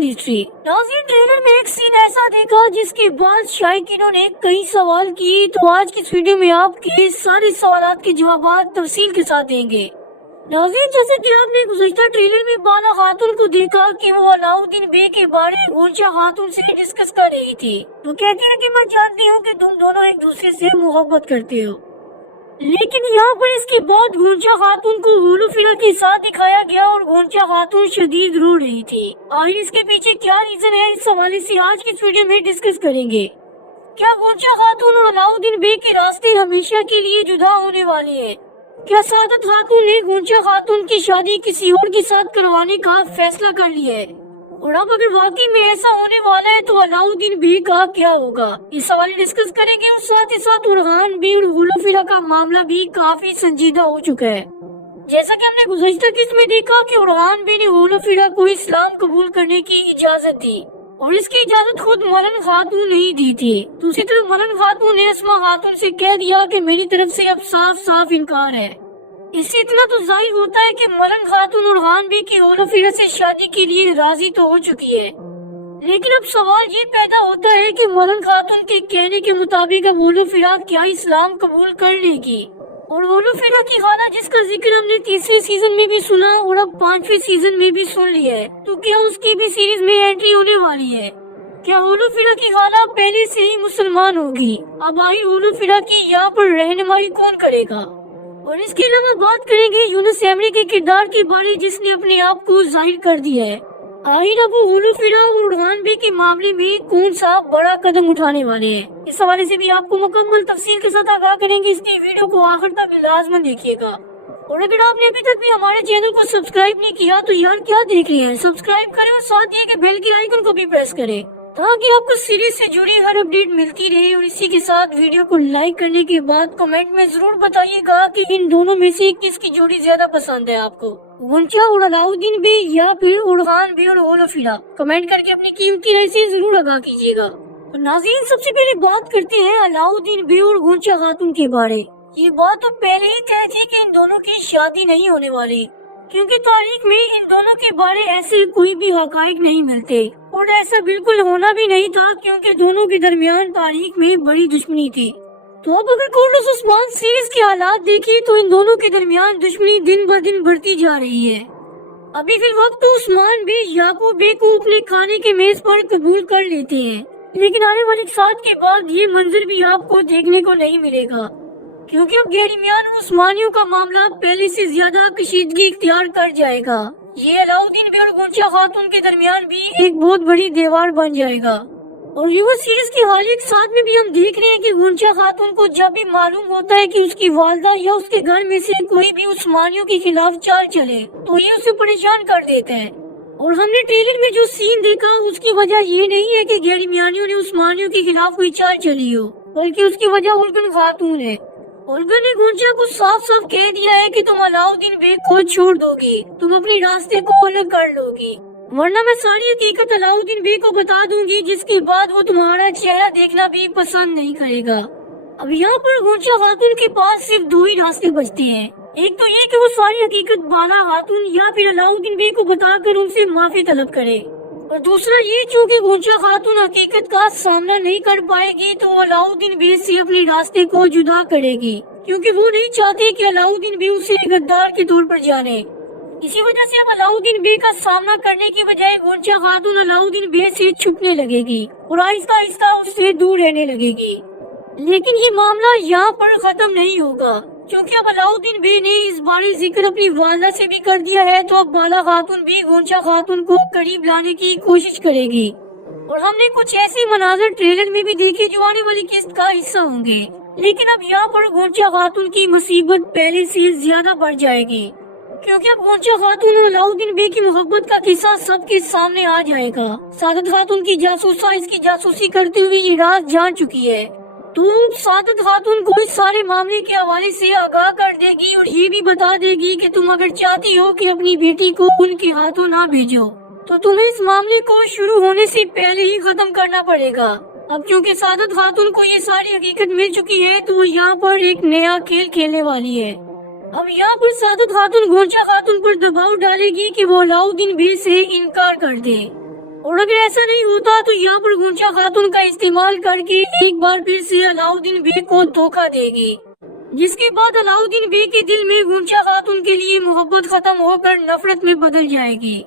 Human history. नाज़रीन, trailer में एक सीन ऐसा देखा जिसके बाद शायकीनों ने कई सवाल किए, तो आज की इस वीडियो में आपके सारे सवालात के जवाब तफसील के साथ देंगे। नाज़रीन, जैसे कि आपने गुज़श्ता ट्रेलर में बाला खातून को देखा कि वो अलाउद्दीन बे के बारे में गुंजा खातून से डिस्कस कर रही थी। तो कहती है कि मैं जानती हूँ कि तुम दोनों एक दूसरे से मोहब्बत करते हो, लेकिन यहाँ पर इसके बाद गुंजा खातून को होलोफिरा के साथ दिखाया गया और गुंजा खातून शदीद रो रही थी। आखिर इसके पीछे क्या रीजन है, इस हवाले से आज की इस वीडियो में डिस्कस करेंगे। क्या गुंजा खातून और अलाउद्दीन बे के रास्ते हमेशा के लिए जुदा होने वाले हैं? क्या सादत खातून ने गुंजा खातून की शादी किसी और के साथ करवाने का फैसला कर लिया है? और अब अगर वाकई में ऐसा होने वाला है तो अलाउद्दीन बे का क्या होगा, इस सवाल डिस्कस करेंगे। और साथ ही साथ उरहान बे और होलोफिरा का मामला भी काफी संजीदा हो चुका है। जैसा कि हमने गुज़श्ता किस्त में देखा कि उरहान बे ने होलोफिरा को इस्लाम कबूल करने की इजाजत दी और इसकी इजाजत खुद मलन खातून नहीं दी थी। दूसरी तरफ मलन खातून ने अस्मा खातून से कह दिया कि मेरी तरफ से अब साफ साफ इनकार है। इससे इतना तो जाहिर होता है कि मलन खातून और खान बे की होलोफिरा से शादी के लिए राजी तो हो चुकी है। लेकिन अब सवाल ये पैदा होता है कि मलन खातून के कहने के मुताबिक अब होलोफिरा क्या इस्लाम कबूल कर लेगी? और होलोफिरा की खाला जिसका जिक्र हमने तीसरे सीजन में भी सुना और अब 5वें सीजन में भी सुन लिया है, तो क्या उसकी भी सीरीज में एंट्री होने वाली है? क्या होलोफिरा की खाला पहले से ही मुसलमान होगी? अब आई होलोफिरा की यहाँ पर रहनुमाई कौन करेगा? और इसके अलावा बात करेंगे यूनुस एमरी के किरदार के बारे जिसने अपने आप को जाहिर कर दिया है। आखिर अब होलोफिरा और उरहान बे के मामले में कौन सा बड़ा कदम उठाने वाले हैं, इस हवाले से भी आपको मुकम्मल तफसील के साथ आगाह करेंगे। इसलिए वीडियो को आखिर तक लाजमन देखिएगा। और अगर आपने अभी तक भी हमारे चैनल को सब्सक्राइब नहीं किया तो यार क्या देख रहे हैं, सब्सक्राइब करें और साथ ही बेल के आइकन को भी प्रेस करें ताकि आपको सीरीज से जुड़ी हर अपडेट मिलती रहे। और इसी के साथ वीडियो को लाइक करने के बाद कमेंट में जरूर बताइएगा कि इन दोनों में से किसकी जोड़ी ज्यादा पसंद है आपको, गुंजा और अलाउद्दीन बे या फिर उरहान बे और होलोफिरा। कमेंट करके अपनी कीमती राय से जरूर आगाह कीजिएगा। और नाज़रीन, सबसे पहले बात करते हैं अलाउद्दीन बे और गुंजा खातून के बारे। ये बात तो पहले ही तय थी कि इन दोनों की शादी नहीं होने वाली, क्योंकि तारीख में इन दोनों के बारे ऐसे कोई भी हकाइक नहीं मिलते और ऐसा बिल्कुल होना भी नहीं था, क्योंकि दोनों के दरमियान तारीख में बड़ी दुश्मनी थी। तो अब अगर कोर्ट उस्मान सीरीज के हालात देखिए तो इन दोनों के दरमियान दुश्मनी दिन ब दिन बढ़ती जा रही है। अभी फिल वक्त तो उस्मान बे याकूब बे को अपने खाने के मेज पर कबूल कर लेते हैं, लेकिन आने वाले साथ के बाद ये मंजर भी आपको देखने को नहीं मिलेगा, क्योंकि अब दरमियान उस्मानियों का मामला पहले से ज्यादा कशीदगी इख्तियार कर जाएगा। ये अलाउद्दीन बे और गुंजा खातून के दरमियान भी एक बहुत बड़ी दीवार बन जाएगा। और व्यूअर सीरीज के हाल के साथ में भी हम देख रहे हैं कि गुंजा खातून को जब भी मालूम होता है कि उसकी वालदा या उसके घर में से कोई भी उस्मानियों के खिलाफ चाल चले तो ये उसे परेशान कर देते हैं। और हमने ट्रेलर में जो सीन देखा उसकी वजह ये नहीं है कि गैरिमियानियों ने उस्मानियों के खिलाफ कोई चाल चली हो, बल्कि उसकी वजह उल्गन खातून है। उल्गन ने गुंजा को साफ साफ कह दिया है कि तुम अलाउद्दीन बे को छोड़ दोगी, तुम अपने रास्ते को अलग कर लोगी, वरना मैं सारी हकीकत अलाउद्दीन बे को बता दूंगी, जिसके बाद वो तुम्हारा चेहरा देखना भी पसंद नहीं करेगा। अब यहाँ पर गुंजा खातून के पास सिर्फ दो ही रास्ते बचते हैं। एक तो ये कि वो सारी हकीकत बाला खातून या फिर अलाउद्दीन बे को बताकर उनसे माफी तलब करे, और दूसरा ये चूँकि गुंजा खातून हकीकत का सामना नहीं कर पाएगी तो वो अलाउद्दीन बे से अपने रास्ते को जुदा करेगी, क्योंकि वो नहीं चाहती कि अलाउद्दीन बे उसे गद्दार के तौर पर जाने। इसी वजह से अब अलाउद्दीन बे का सामना करने की बजाय गुंजा खातून अलाउद्दीन बे से छुपने लगेगी और आहिस्ता आहिस्ता उससे दूर रहने लगेगी। लेकिन ये मामला यहाँ पर खत्म नहीं होगा, क्योंकि अब अलाउद्दीन बे ने इस बारे जिक्र अपनी वालदा से भी कर दिया है, तो अब बाला खातून भी गुंजा खातून को करीब लाने की कोशिश करेगी। और हमने कुछ ऐसे मनाजर ट्रेलर में भी देखे जो आने वाली किस्त का हिस्सा होंगे। लेकिन अब यहाँ पर गुंजा खातून की मुसीबत पहले से ज्यादा बढ़ जाएगी, क्योंकि अब गुंजा खातून और अलाउद्दीन बे की मोहब्बत का किस्सा सबके सामने आ जाएगा। सादत खातून की जासूसा इसकी जासूसी करते हुए ये राज जान चुकी है, तो सादत खातून को इस सारे मामले के हवाले से आगाह कर देगी और ये भी बता देगी कि तुम अगर चाहती हो कि अपनी बेटी को उनके हाथों ना भेजो तो तुम्हें इस मामले को शुरू होने से पहले ही खत्म करना पड़ेगा। अब क्योंकि सादत खातून को ये सारी हकीकत मिल चुकी है तो वो यहाँ पर एक नया खेल खेलने वाली है। अब यहाँ पर सादत खातून गुंजा खातून पर दबाव डालेगी कि वो अलाउद्दीन बे से इनकार कर दे। اور اگر ایسا نہیں ہوتا تو یہاں پر گنشا خاتون کا استعمال کر کے ایک بار پھر سے علاؤدین بیگ کو دھوکہ دے گی، جس کے بعد علاؤدین بیگ کے دل میں گنشا خاتون کے لیے محبت ختم ہو کر نفرت میں بدل جائے گی۔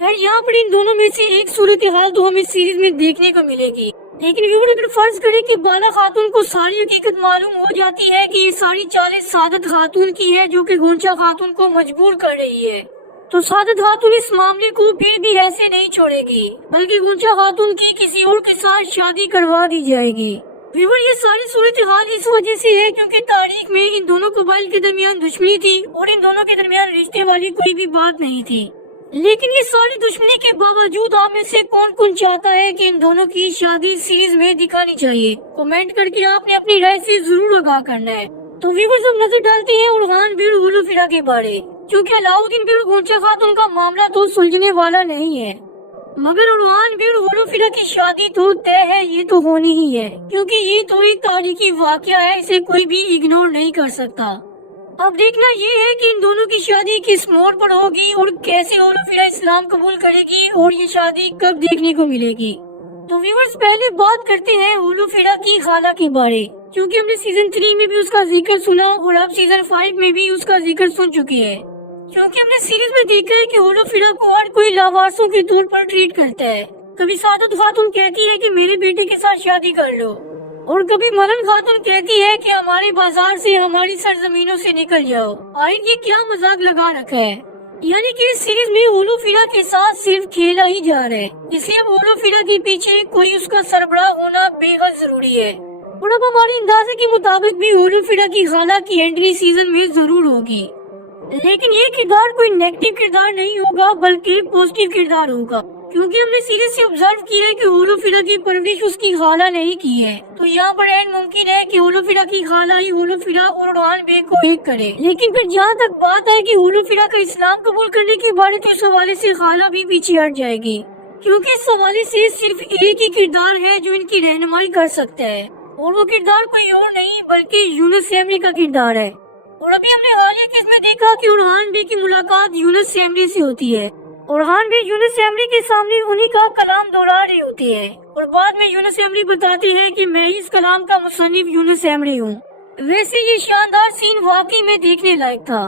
خیر یہاں پر ان دونوں میں سے ایک صورتحال تو ہمیں سیریز میں دیکھنے کو ملے گی، لیکن ویور اگر فرض کرے کہ بالا خاتون کو ساری حقیقت معلوم ہو جاتی ہے کہ یہ ساری چالیں سعادت خاتون کی ہے جو کہ گنشا خاتون کو مجبور کر رہی ہے، تو سعادت خاتون اس معاملے کو پھر بھی ایسے نہیں چھوڑے گی، بلکہ گنشا خاتون کی کسی اور کے ساتھ شادی کروا دی جائے گی۔ ویور یہ ساری صورتحال اس وجہ سے ہے کیونکہ تاریخ میں ان دونوں قبائل کے درمیان دشمنی تھی اور ان دونوں کے درمیان رشتے والی کوئی بھی بات نہیں تھی، لیکن یہ ساری دشمنی کے باوجود آپ میں سے کون چاہتا ہے کہ ان دونوں کی شادی سیریز میں دکھانی چاہیے؟ کمنٹ کر کے آپ نے اپنی رائے سے ضرور آگاہ کرنا ہے۔ تو ویورز اب نظر ڈالتے ہیں اورحان بیر ہولوفیرا کے بارے، کیونکہ علاؤدین بیر گنشا خاتون کا معاملہ تو سلجھنے والا نہیں ہے، مگر اورحان بیر ہولوفیرا کی شادی تو طے ہے، یہ تو ہونی ہی ہے، کیونکہ یہ تو ایک تاریخی واقعہ ہے، اسے کوئی بھی اگنور نہیں کر سکتا۔ اب دیکھنا یہ ہے کہ ان دونوں کی شادی کس موڑ پر ہوگی اور کیسے ہولوفیرا اسلام قبول کرے گی اور یہ شادی کب دیکھنے کو ملے گی۔ تو ویورز پہلے بات کرتے ہیں ہولوفیرا کی خالہ کے بارے، کیونکہ ہم نے سیزن 3 میں بھی اس کا ذکر سنا اور اب سیزن 5 میں بھی اس کا ذکر سن چکے ہیں، کیونکہ ہم نے سیریز میں دیکھا ہے کہ ہولوفیرا کو ہر کوئی لاوارثوں کے طور پر ٹریٹ کرتا ہے۔ کبھی سعادت خاتون کہتی ہے کہ میرے بیٹے کے ساتھ شادی کر لو، اور کبھی ملن خاتون کہتی ہے کہ ہمارے بازار سے ہماری سرزمینوں سے نکل جاؤ۔ آئین یہ کیا مذاق لگا رکھا ہے، یعنی کہ اس سیریز میں ہولوفیرا کے ساتھ صرف کھیلا ہی جا رہا ہے، اس لیے اب ہولوفیرا کے پیچھے کوئی اس کا سربراہ ہونا بے حد ضروری ہے، اور اب ہماری اندازے کے مطابق بھی ہولوفیرا کی خالہ کی انٹری سیزن میں ضرور ہوگی، لیکن یہ کردار کوئی نیگیٹو کردار نہیں ہوگا بلکہ پوزیٹیو کردار ہوگا، کیونکہ ہم نے سیریز سے آبزرو کیا ہے کہ ہولوفیرا کی پرورش اس کی خالہ نہیں کی ہے، تو یہاں پر ممکن ہے کہ ہولوفیرا کی خالہ ہی ہولوفیرا اور اورحان بیگ کو ایک کرے۔ لیکن پھر جہاں تک بات ہے کہ ہولوفیرا کا اسلام قبول کرنے کے بارے، تو اس حوالے سے خالہ بھی پیچھے ہٹ جائے گی، کیونکہ اس حوالے سے صرف ایک ہی کردار ہے جو ان کی رہنمائی کر سکتا ہے، اور وہ کردار کوئی اور نہیں بلکہ یونس سیمری کا کردار ہے۔ اور ابھی ہم نے حالیہ کیس میں دیکھا کہ اورحان بیگ کی ملاقات یونس سیمری سے ہوتی ہے، اورحان بھی یونس سیمری کے سامنے انہی کا کلام دہرا رہی ہوتی ہے، اور بعد میں یونس سیمری بتاتے ہیں کہ میں اس کلام کا مصنف یونس سیمری ہوں۔ ویسے یہ شاندار سین واقعی میں دیکھنے لائق تھا،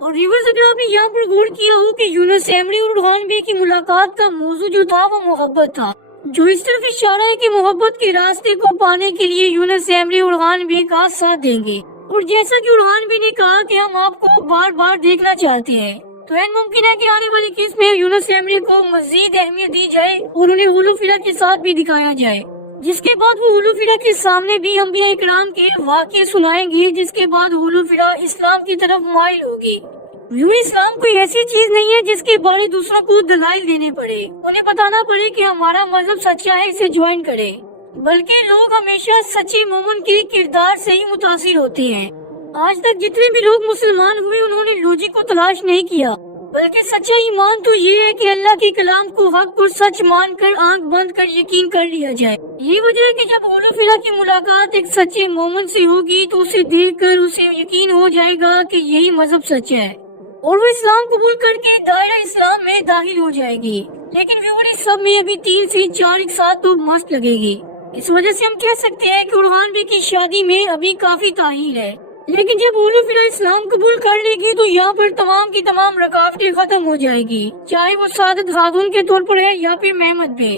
اور ویورز اگر آپ نے یہاں پر غور کیا ہو کہ یونس سیمری اور اورحان بیگ کی ملاقات کا موضوع جو تھا وہ محبت تھا، جو اس طرف اشارہ ہے کہ محبت کے راستے کو پانے کے لیے یونس سیمری اور اورحان بیگ کا ساتھ دیں گے، اور جیسا کہ اورحان بیگ نے کہا کہ ہم آپ کو بار بار دیکھنا چاہتے ہیں، تو ممکن ہے کہ آنے والی کیس میں یونس سیمری کو مزید اہمیت دی جائے اور انہیں ہولوفیرا کے ساتھ بھی دکھایا جائے، جس کے بعد وہ ہولوفیرا کے سامنے بھی انبیاء اکرام کے واقعے سنائیں گے، جس کے بعد ہولوفیرا اسلام کی طرف مائل ہوگی۔ اسلام کوئی ایسی چیز نہیں ہے جس کے بارے دوسروں کو دلائل دینے پڑے، انہیں بتانا پڑے کہ ہمارا مذہب سچا ہے، اسے جوائن کرے، بلکہ لوگ ہمیشہ سچے مومن کے کردار سے ہی متاثر ہوتے ہیں۔ آج تک جتنے بھی لوگ مسلمان ہوئے انہوں نے لوجک کو تلاش نہیں کیا، بلکہ سچا ایمان تو یہ ہے کہ اللہ کے کلام کو حق اور سچ مان کر آنکھ بند کر یقین کر لیا جائے۔ یہ وجہ ہے کہ جب ہولوفیرا کی ملاقات ایک سچے مومن سے ہوگی تو اسے دیکھ کر اسے یقین ہو جائے گا کہ یہی مذہب سچ ہے، اور وہ اسلام قبول کر کے دائرہ اسلام میں داخل ہو جائے گی۔ لیکن ویور اس سب میں ابھی 3 سے 4 ایک ساتھ تو مست لگے گی، اس وجہ سے ہم کہہ سکتے ہیں کہ اورحان بیگ کی شادی میں ابھی کافی تاخیر ہے، لیکن جب ہولوفیرا اسلام قبول کر لے گی تو یہاں پر تمام کی تمام رکاوٹیں ختم ہو جائے گی، چاہے وہ سعادت خاتون کے طور پر ہے یا پھر محمد بے،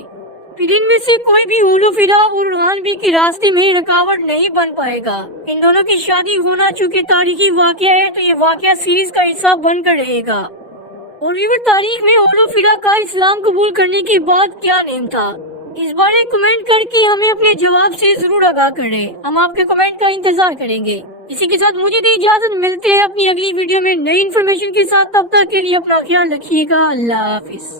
پھر ان میں سے کوئی بھی ہولوفیرا اور اورحان بیگ کے راستے میں رکاوٹ نہیں بن پائے گا۔ ان دونوں کی شادی ہونا چونکہ تاریخی واقعہ ہے تو یہ واقعہ سیریز کا حصہ بن کر رہے گا۔ اور ویور تاریخ میں ہولوفیرا کا اسلام قبول کرنے کے بعد کیا نیم تھا، اس بارے کمنٹ کر کے ہمیں اپنے جواب سے ضرور آگاہ کریں، ہم آپ کے کمنٹ کا انتظار کریں گے۔ اسی کے ساتھ مجھے دی اجازت، ملتے ہیں اپنی اگلی ویڈیو میں نئی انفارمیشن کے ساتھ، تب تک کے لیے اپنا خیال رکھیے گا، اللہ حافظ۔